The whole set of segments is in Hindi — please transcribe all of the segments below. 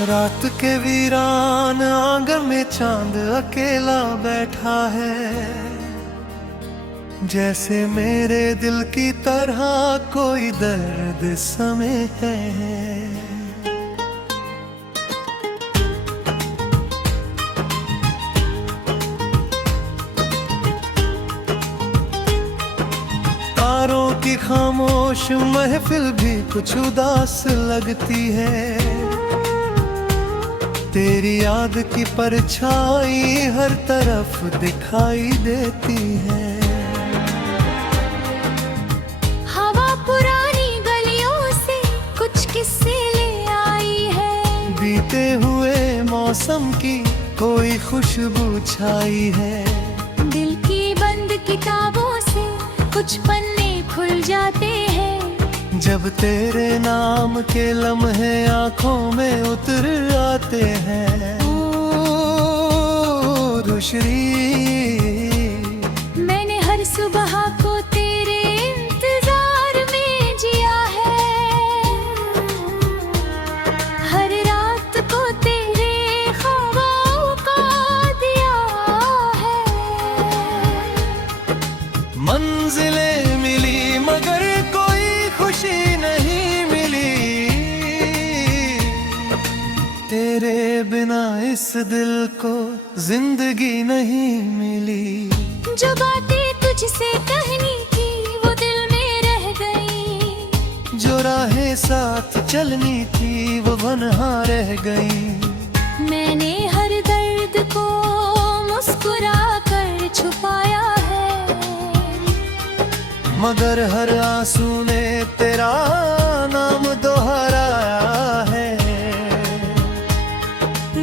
रात के वीरान आंगन में चांद अकेला बैठा है, जैसे मेरे दिल की तरह कोई दर्द समे है। तारों की खामोश महफिल भी कुछ उदास लगती है, तेरी याद की परछाई हर तरफ दिखाई देती है। हवा पुरानी गलियों से कुछ किस्से ले आई है, बीते हुए मौसम की कोई खुशबू छाई है। दिल की बंद किताबों से कुछ पन्ने खुल जाते हैं, जब तेरे नाम के लम्हे आंखों में उतर आते हैं। ओ रुशरी, मैंने हर सुबह को तेरे इंतजार में जिया है, हर रात को तेरे ख्वाबों का दिया है। मंजिलें मिली मगर कोई खुशी नहीं मिली, तेरे बिना इस दिल को जिंदगी नहीं मिली। जो बातें तुझसे कहनी थी वो दिल में रह गई, जो राहें साथ चलनी थी वो वनहा रह गई। मैंने हर दर्द को मुस्कुरा कर छुपाया है, मगर हर आंसू ने तेरा नाम दोहराया है।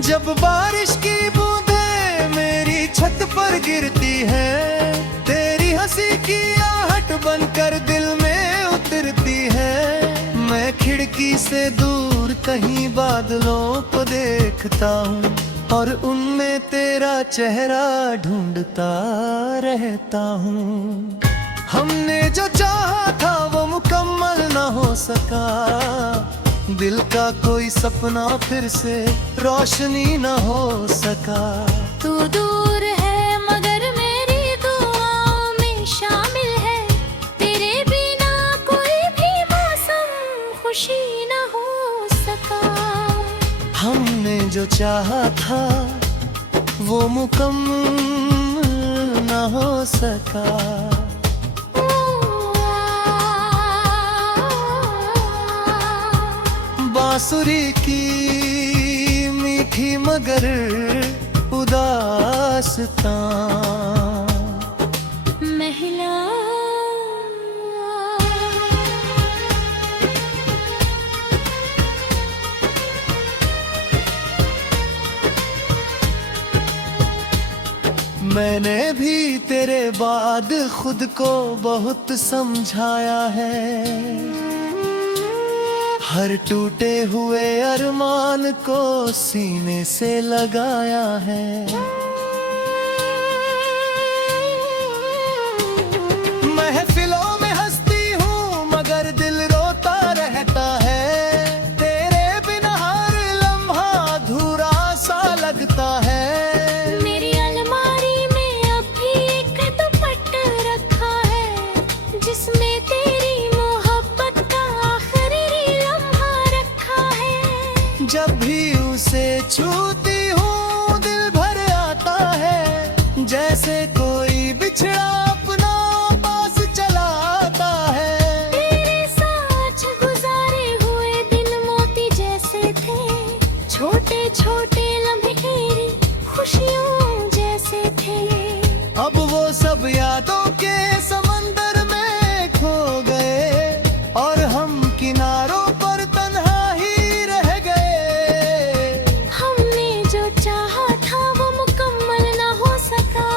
जब बारिश की बूंदें मेरी छत पर गिरती है, तेरी हंसी की आहट बनकर दिल में उतरती है। मैं खिड़की से दूर कहीं बादलों को देखता हूँ और उनमें तेरा चेहरा ढूंढता रहता हूँ। हमने जो चाहा था वो मुकम्मल न हो सका, दिल का कोई सपना फिर से रोशनी न हो सका। तू दूर है मगर मेरी दुआओं में शामिल है, तेरे बिना कोई भी मौसम खुशी न हो सका। हमने जो चाहा था वो मुकम्मल न हो सका। बांसुरी की मीठी मगर उदासता महिला मैंने भी तेरे बाद खुद को बहुत समझाया है, हर टूटे हुए अरमान को सीने से लगाया है। महफिलों में हंसती हूँ मगर दिल रोता रहता है, तेरे बिना हर लम्हा अधूरा सा लगता है। मेरी अलमारी में अब भी एक दुपट्टा रखा है, जिसमें तेरी मोहब्बत का आखिरी लम्हा रखा है। जब भी उसे छूती हूँ दिल भर आता है, जैसे कोई बिछड़ा अपना पास चला आता है। तेरे साथ गुजारे हुए दिन मोती जैसे थे, छोटे छोटे लम्हे खुशियों जैसे थे। अब वो सब यादों के समंदर में खो गए और हम किनारों पर तन्हा ही रह गए। हमने जो चाहा था वो मुकम्मल न हो सका,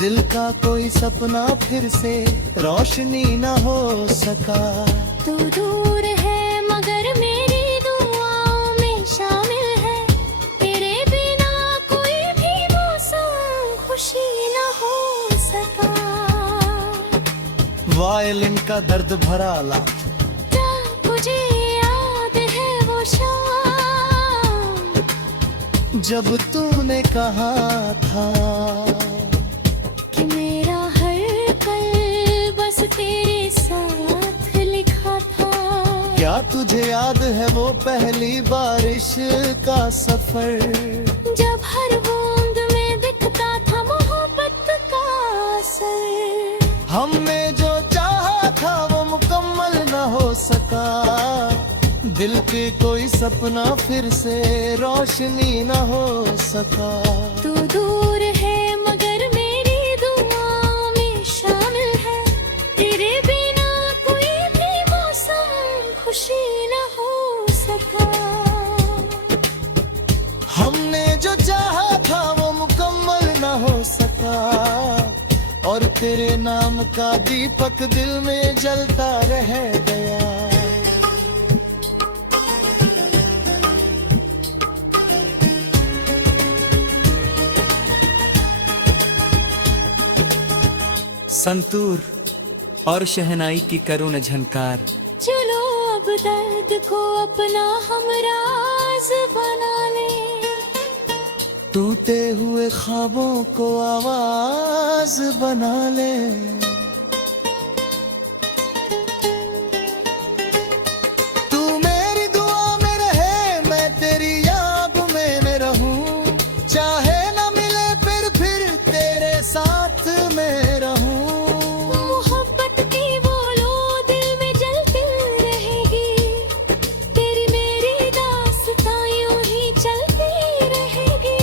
दिल का कोई सपना फिर से रोशनी न हो सका। तू दूर है मगर मेरी दुआओं में शामिल है, तेरे बिना कोई भी मौसम खुशी न हो सका। वायलिन का दर्द भरा आलाप, मुझे याद है वो शाम जब तूने कहा था कि मेरा हर पल बस तेरे साथ लिखा था। क्या तुझे याद है वो पहली बारिश का सफर, जब हर बूंद में दिखता था मोहब्बत का असर। हमने जो चाहा था वो मुकम्मल न हो सका, दिल के कोई सपना फिर से रोशनी न हो सका। तू दूर है मगर मेरी दुआओं में शामिल है, तेरे बिना कोई भी मौसम खुशी न हो सका। हमने जो चाहा था वो मुकम्मल न हो सका, और तेरे नाम का दीपक दिल में जलता रह गया। संतूर और शहनाई की करुण झनकार। चलो अब दर्द को अपना हमराज बना ले, टूटे हुए ख्वाबों को आवाज बना ले। तू मेरी दुआ में रहे, मैं तेरी याद में रहूं, चाहे न मिले फिर तेरे साथ में रहूं। मोहब्बत की वो लो दिल में जलती रहेगी, तेरी मेरी दास्तां यूं ही चलती रहेगी।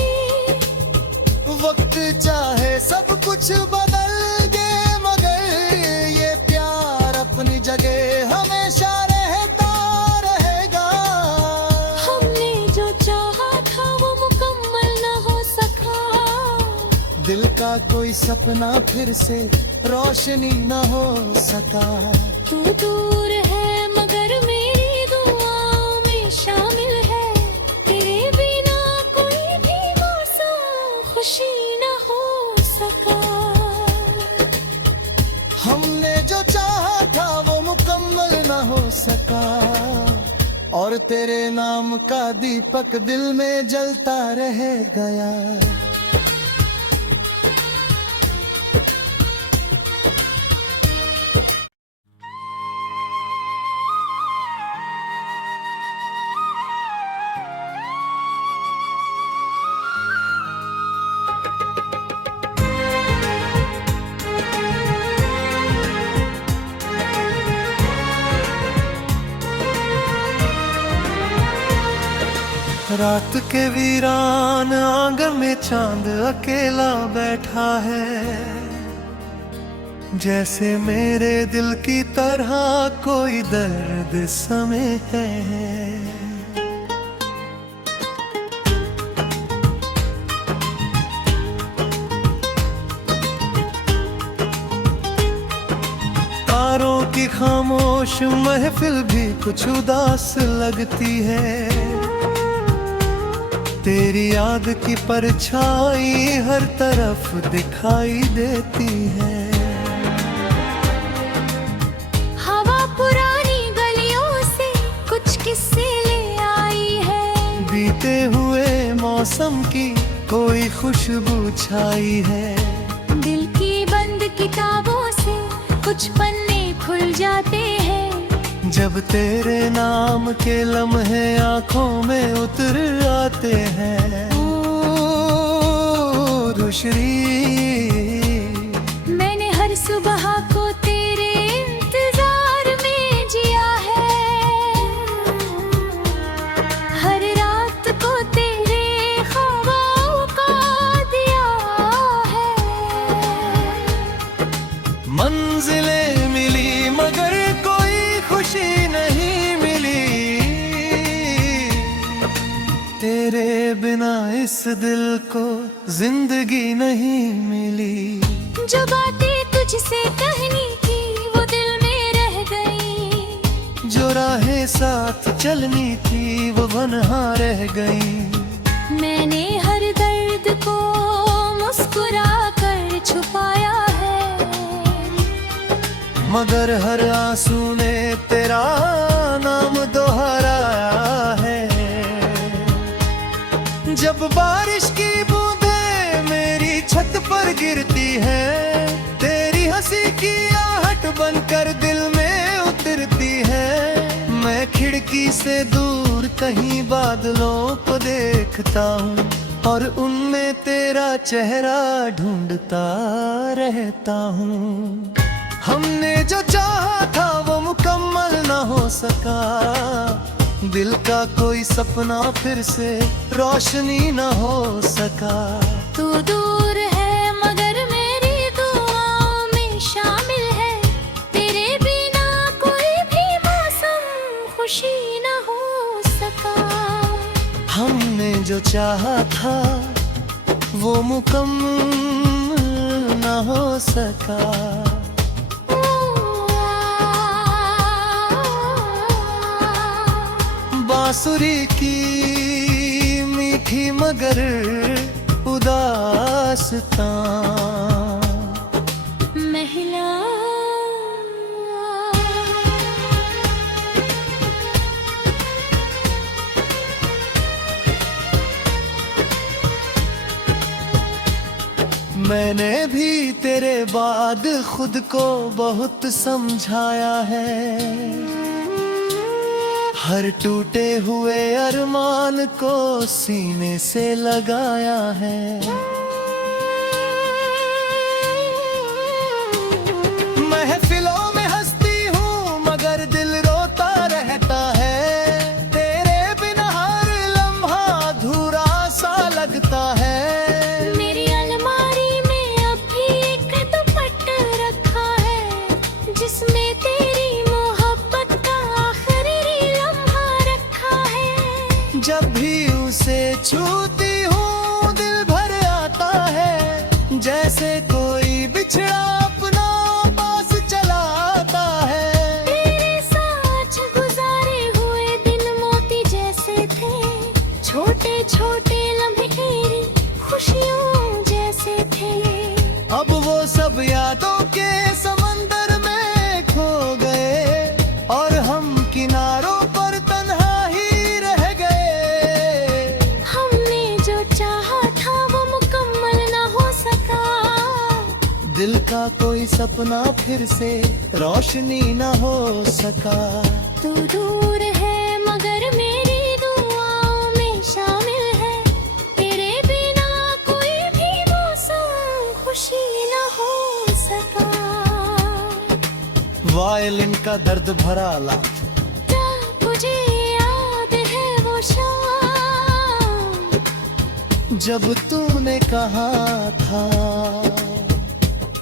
वक्त चाहे सब कुछ बदल दे, मगर ये प्यार अपनी जगह हमेशा रहता रहेगा। हमने जो चाहा था वो मुकम्मल न हो सका, दिल का कोई सपना फिर से रोशनी न हो सका। तू दूर है मगर मेरी दुआओं में शामिल है, तेरे बिना कोई भी मौसम खुशी न हो सका। हमने जो चाहा था वो मुकम्मल न हो सका, और तेरे नाम का दीपक दिल में जलता रह गया। रात के वीरान आंगन में चांद अकेला बैठा है, जैसे मेरे दिल की तरह कोई दर्द समे है। तारों की खामोश महफिल भी कुछ उदास लगती है, तेरी याद की परछाई हर तरफ दिखाई देती है। हवा पुरानी गलियों से कुछ किस्से ले आई है, बीते हुए मौसम की कोई खुशबू छाई है। दिल की बंद किताबों से कुछ पन्ने खुल जाते हैं, जब तेरे नाम के लम्हे आंखों में उतर आते हैं। ओ रुशरी, मैंने हर सुबह को तेरे इंतजार में जिया है, हर रात को तेरे ख्वाबों का दिया है। मंजिलें मिली मगर कोई खुशी नहीं मिली, तेरे बिना इस दिल को जिंदगी नहीं मिली। जो बातें तुझसे कहनी थी वो दिल में रह गई, जो राहें साथ चलनी थी वो वनहा रह गई। मैंने हर दर्द को मुस्कुरा कर छुपाया है, मगर हर आंसू ने तेरा नाम दोहराया है। जब बारिश की बूंदें मेरी छत पर गिरती है, तेरी हंसी की आहट बनकर दिल में उतरती है। मैं खिड़की से दूर कहीं बादलों को देखता हूँ और उनमें तेरा चेहरा ढूंढता रहता हूँ। हमने जो चाहा था वो मुकम्मल न हो सका, दिल का कोई सपना फिर से रोशनी न हो सका। तू दूर है मगर मेरी दुआओं में शामिल है, तेरे बिना कोई भी मौसम खुशी न हो सका। हमने जो चाहा था वो मुकम्मल न हो सका। बांसुरी की मीठी मगर उदासता महिला मैंने भी तेरे बाद खुद को बहुत समझाया है। हर टूटे हुए अरमान को सीने से लगाया है। महफिलों में हंसती हूँ मगर दिल रोता रहता है, तेरे बिना हर लम्हा अधूरा सा लगता है। मेरी अलमारी में अब भी एक दुपट्टा रखा है, जिसमें तेरी मोहब्बत का आखिरी लम्हा रखा है। जब भी उसे छूती हूँ दिल भर आता है, जैसे कोई बिछड़ा अपना पास चला आता है। तेरे साथ गुजारे हुए दिन मोती जैसे थे, छोटे छोटे लम्हे खुशियों जैसे थे। अब वो सब यादों के समंदर में खो गए और हम किनारों पर तन्हा ही रह गए। हमने जो चाहा था वो मुकम्मल न हो सका, दिल का कोई सपना फिर से रोशनी न हो सका। तू दूर है मगर मेरी दुआओं में शामिल है, तेरे बिना कोई भी मौसम खुशी न हो सका। वायलिन का दर्द भरा आलाप, जब मुझे याद है वो शाम, जब तूने कहा था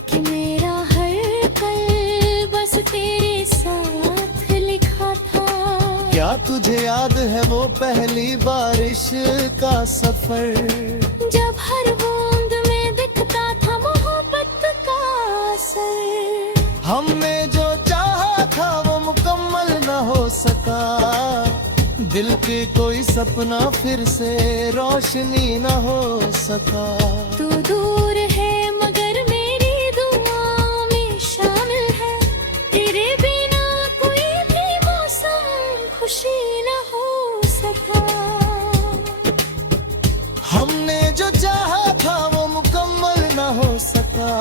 कि मेरा हर पल बस तेरे साथ लिखा था। क्या तुझे याद है वो पहली बारिश का सफर, जब हर बूंद में दिखता था मोहब्बत का असर। हमने जो चाहा था वो मुकम्मल न हो सका, दिल के कोई सपना फिर से रोशनी न हो सका। तू दूर है मगर मेरी दुआओं में शामिल है, तेरे बिना कोई भी मौसम खुशी न हो सका। हमने जो चाहा था वो मुकम्मल न हो सका,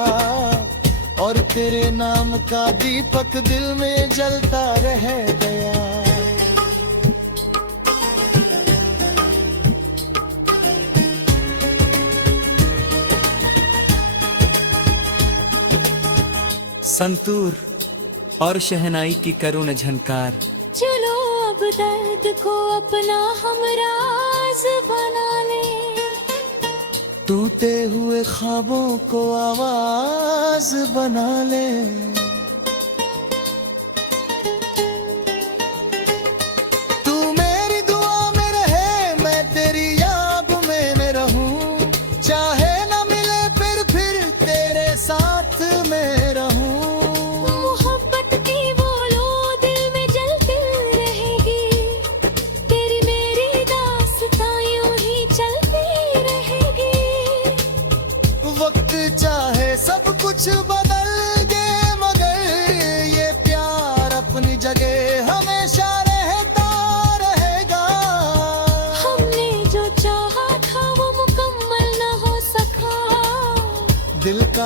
और तेरे नाम का दीपक दिल में जलता रह गया। संतूर और शहनाई की करुण झनकार। चलो अब दर्द को अपना हमराज बना ले, टूटे हुए ख्वाबों को आवाज बना ले। तू मेरी दुआ में रहे, मैं तेरी याद में रहूं, चाहे न मिले फिर तेरे साथ में रहूं। मोहब्बत की वो लो दिल में जलती रहेगी, तेरी मेरी दास्तां यूं ही चलती रहेगी। वक्त चाहे सब कुछ बदल दे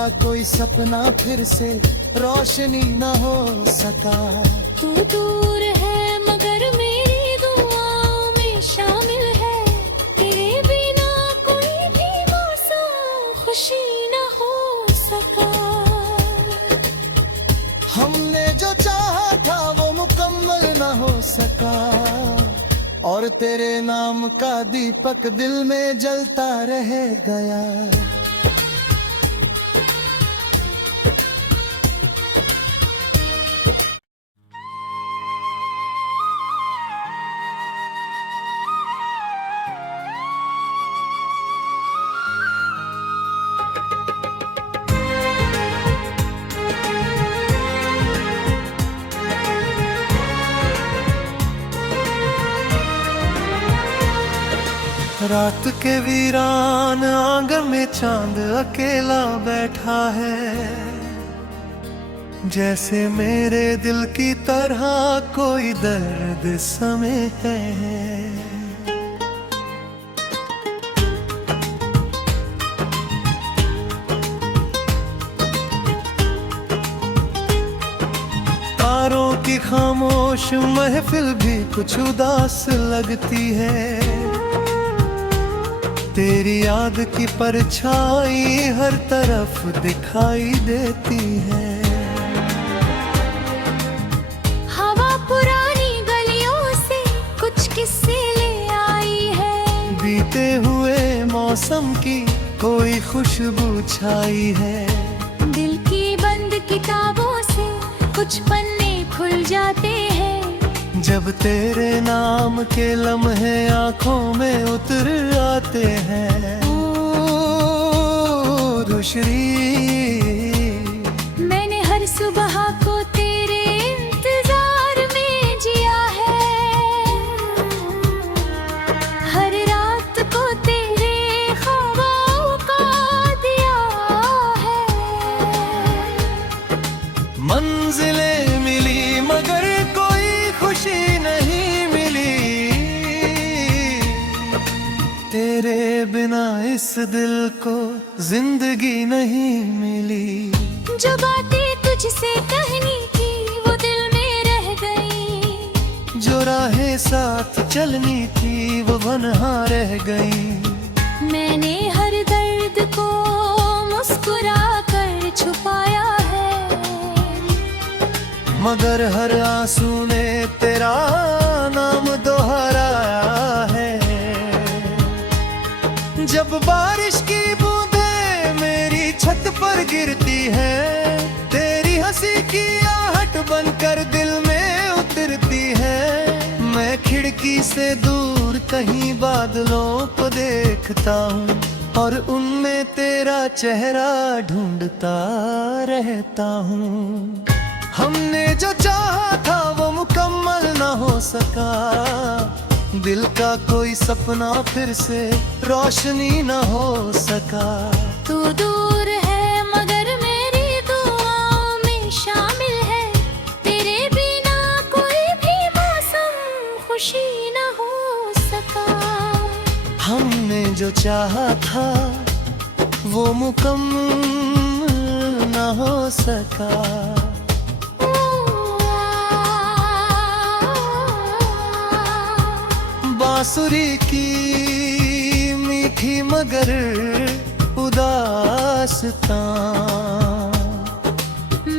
का कोई सपना फिर से रोशनी न हो सका। तू दूर है मगर मेरी दुआओं में शामिल है, तेरे बिना कोई भी मौसम खुशी न हो सका। हमने जो चाहा था वो मुकम्मल न हो सका, और तेरे नाम का दीपक दिल में जलता रह गया। रात के वीरान आंगन में चांद अकेला बैठा है, जैसे मेरे दिल की तरह कोई दर्द समे है। तारों की खामोश महफिल भी कुछ उदास लगती है, तेरी याद की परछाई हर तरफ दिखाई देती है। हवा पुरानी गलियों से कुछ किस्से ले आई है, बीते हुए मौसम की कोई खुशबू छाई है। दिल की बंद किताबों से कुछ पन्ने खुल जाते हैं, जब तेरे नाम के लम्हे आंखों में उतर आते हैं। ओ रुशरी, मैंने हर सुबह को तेरे इंतजार में जिया है, हर रात को तेरे ख्वाबों का दिया है। मंजिलें मिली मगर कोई खुशी नहीं मिली, तेरे बिना इस दिल को जिंदगी नहीं मिली। जो बातें तुझसे कहनी थी वो दिल में रह गई, जो राहें साथ चलनी थी वो वनहा रह गई। मैंने हर दर्द को मुस्कुरा कर छुपाया है, मगर हर आंसू ने तेरा नाम दोहराया है। जब बारिश की बूंदें मेरी छत पर गिरती है, तेरी हंसी की आहट बनकर दिल में उतरती है। मैं खिड़की से दूर कहीं बादलों को देखता हूँ, और उनमें तेरा चेहरा ढूंढता रहता हूँ। हमने जो चाहा था वो मुकम्मल न हो सका, दिल का कोई सपना फिर से रोशनी न हो सका। तू दूर है मगर मेरी दुआओं में शामिल है, तेरे बिना कोई भी मौसम खुशी न हो सका। हमने जो चाहा था वो मुकम्मल न हो सका। बांसुरी की मीठी मगर उदासता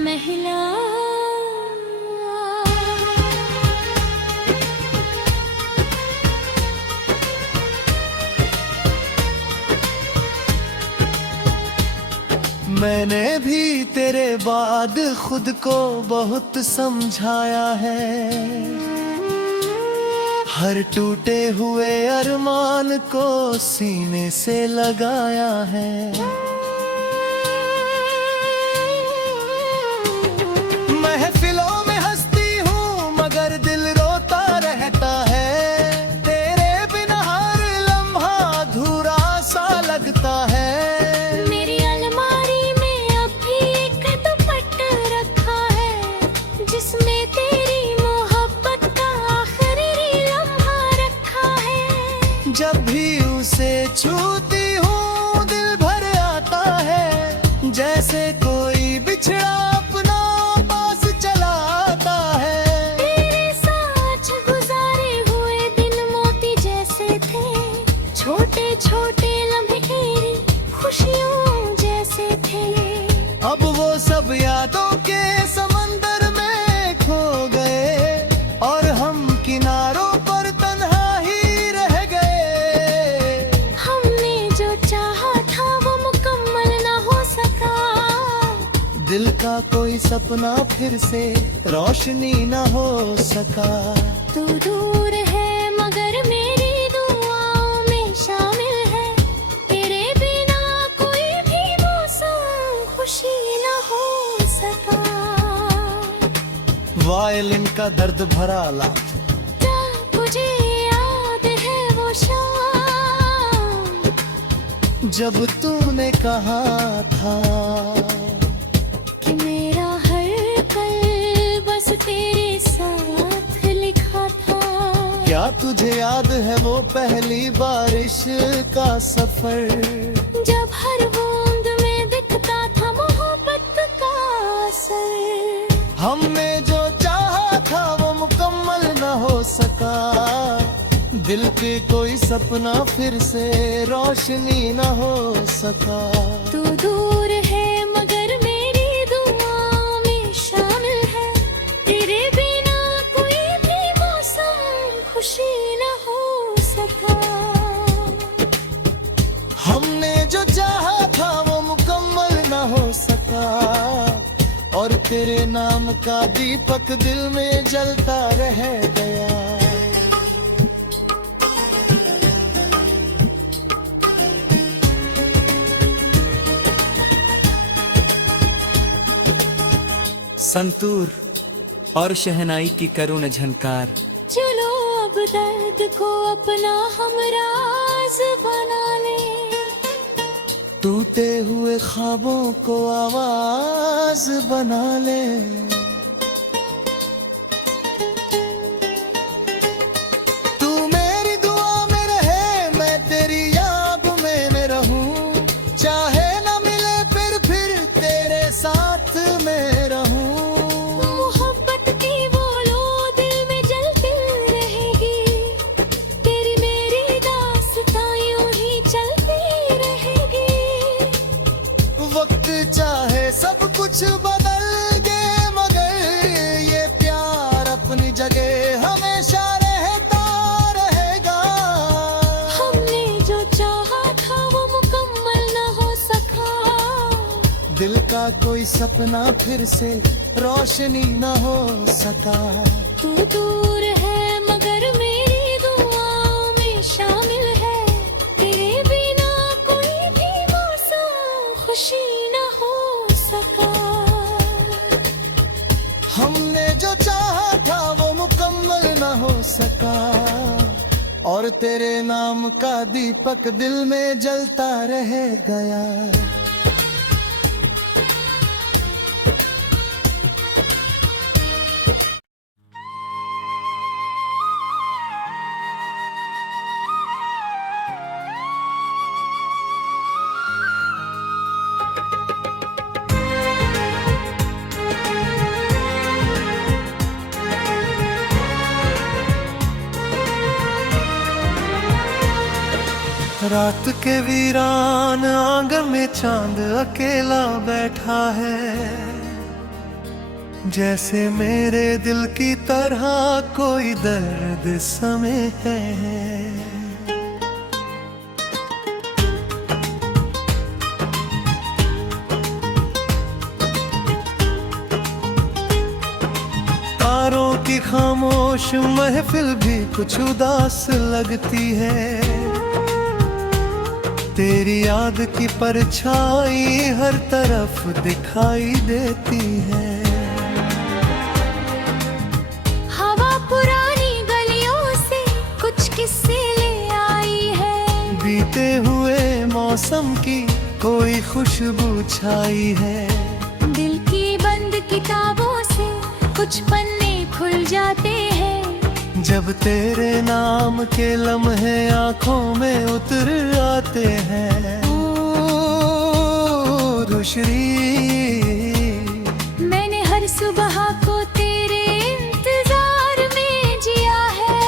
महिला मैंने भी तेरे बाद खुद को बहुत समझाया है, हर टूटे हुए अरमान को सीने से लगाया है। महफिलों में हंसती हूँ मगर दिल रोता रहता है, तेरे बिना हर लम्हा अधूरा सा लगता है। मेरी अलमारी में अब भी एक दुपट्टा रखा है, जिसमें तेरी मोहब्बत का आखिरी लम्हा रखा है। जब भी उसे छूती हूँ दिल भर आता है, जैसे सपना फिर से रोशनी न हो सका। तू दूर है मगर मेरी दुआओं में शामिल है, तेरे बिना कोई भी मौसम खुशी न हो सका। वायलिन का दर्द भरा लाप, क्या तुझे याद है वो शाम जब तूने कहा था कि मेरा हर पल बस तेरे साथ लिखा था। क्या तुझे याद है वो पहली बारिश का सफर, जब हर बूंद में दिखता था मोहब्बत का असर। हमने जो चाहा था वो मुकम्मल न हो सका। दिल के कोई सपना फिर से रोशनी न हो सका। तू दूर है मगर मेरी दुआओं में शामिल है, तेरे बिना कोई भी मौसम खुशी न हो सका। हमने जो चाहा था वो मुकम्मल न हो सका, और तेरे नाम का दीपक दिल में जलता रह गया। संतूर और शहनाई की करुण झनकार। चलो अब दर्द को अपना हमराज बना ले, टूटे हुए ख्वाबों को आवाज बना ले। तू मेरी दुआ में रहे, मैं तेरी याद में रहूं, चाहे न मिले फिर तेरे साथ में रहूं। मोहब्बत की वो लो दिल में जलती रहेगी, तेरी मेरी दास्तां यूं ही चलती रहेगी। वक्त चाहे सब कुछ बदल दे, मगर ये प्यार अपनी जगह हमेशा रहता रहेगा। हमने जो चाहा था वो मुकम्मल न हो सका। दिल का कोई सपना फिर से रोशनी न हो सका। तू दूर है मगर मेरी दुआओं में शामिल है, तेरे बिना कोई भी मौसम खुशी न हो सका। हमने जो चाहा था वो मुकम्मल न हो सका, और तेरे नाम का दीपक दिल में जलता रह गया। रात के वीरान आंगन में चांद अकेला बैठा है, जैसे मेरे दिल की तरह कोई दर्द समे है। तारों की खामोश महफिल भी कुछ उदास लगती है, तेरी याद की परछाई हर तरफ दिखाई देती है। हवा पुरानी गलियों से कुछ किस्से ले आई है, बीते हुए मौसम की कोई खुशबू छाई है। दिल की बंद किताबों से कुछ पन्ने खुल जाते हैं, जब तेरे नाम के लम्हे आंखों में उतर आते हैं। ओ रुशरी, मैंने हर सुबह को तेरे इंतजार में जिया है,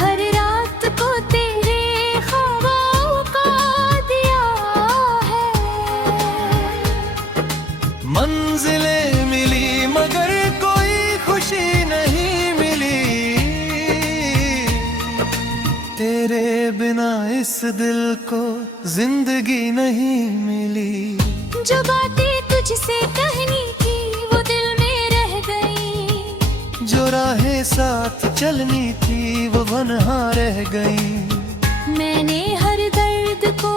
हर रात को तेरे ख्वाबों का दिया है। मंजिलें मिली मगर कोई खुशी नहीं मिली, तेरे बिना इस दिल को जिंदगी नहीं मिली। जो बातें जिसे कहनी थी वो दिल में रह गई। जो राहें साथ चलनी थी वो वनहा रह गई। मैंने हर दर्द को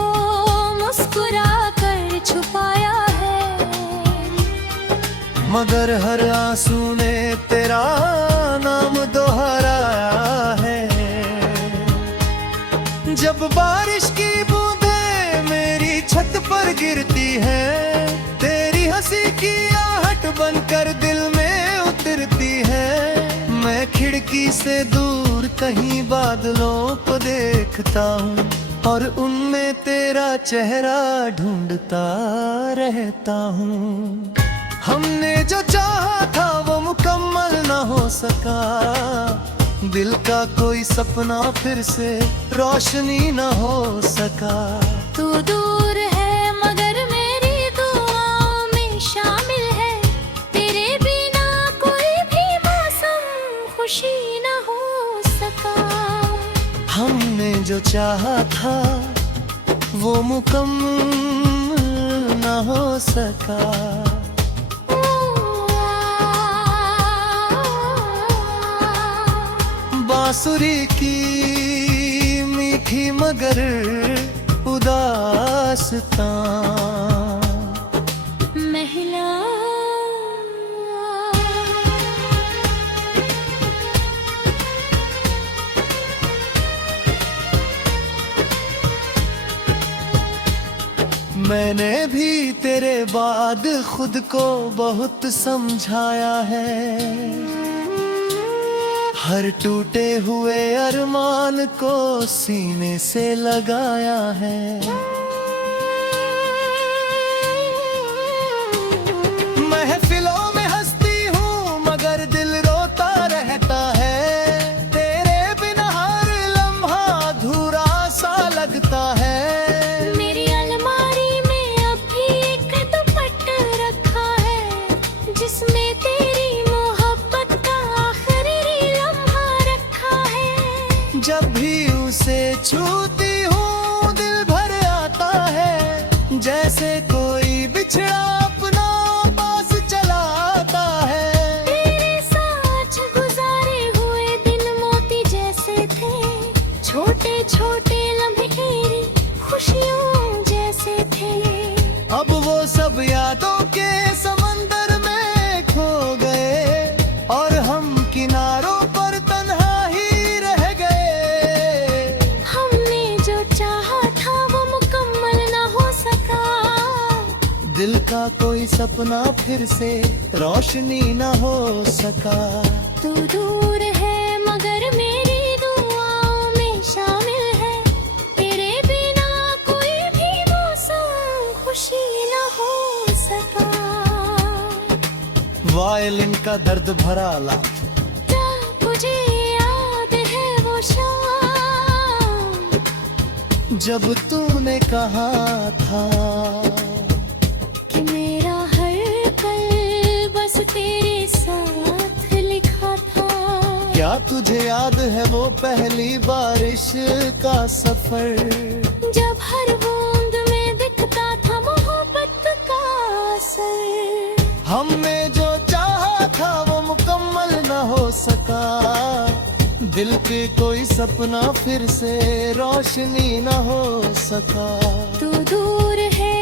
मुस्कुरा कर छुपाया है, मगर हर आंसू ने तेरा नाम दोहराया है। जब बारिश की बूंदें मेरी छत पर गिरती है, तेरी हंसी की आहट बनकर दिल में उतरती है। मैं खिड़की से दूर कहीं बादलों को देखता हूँ और उनमें तेरा चेहरा ढूंढता रहता हूँ। हमने जो चाहा था वो मुकम्मल न हो सका, दिल का कोई सपना फिर से रोशनी न हो सका। तू दूर है मगर मेरी दुआओं में शामिल है, तेरे बिना कोई भी मौसम खुशी न हो सका। हमने जो चाहा था वो मुकम्मल न हो सका। बांसुरी की मीठी मगर उदासतां महिला मैंने भी तेरे बाद खुद को बहुत समझाया है। हर टूटे हुए अरमान को सीने से लगाया है। महफिलों में हंसती हूँ मगर दिल रोता रहता है। तेरे बिना हर लम्हा अधूरा सा लगता है। मेरी अलमारी में अब भी एक दुपट्टा रखा है, जिसमें तेरी मोहब्बत का आखिरी लम्हा रखा है। जब भी उसे छूती हूँ दिल भर आता है, जैसे कोई बिछड़ा अपना पास चला आता है। तेरे साथ गुजारे हुए दिन मोती जैसे थे, छोटे छोटे लम्हे खुशियों जैसे थे। अब वो सब यादों के समंदर में खो गए और हम किनारों पर तन्हा ही रह गए। हमने जो चाहा था वो मुकम्मल न हो सका, दिल का कोई सपना फिर से रोशनी न हो सका। तू दूर है मगर मेरी दुआओं में शामिल है, तेरे बिना कोई भी मौसम खुशी न हो सका। वायलिन का दर्द भरा आलाप, जब मुझे याद है वो शाम, जब तूने कहा था कि मेरा हर पल बस तेरे साथ लिखा था। क्या तुझे याद है वो पहली बारिश का सफर, जब हर बूंद में दिखता था मोहब्बत का असर। हमने जो चाहा था वो मुकम्मल न हो सका, दिल के कोई सपना फिर से रोशनी न हो सका। तू दूर है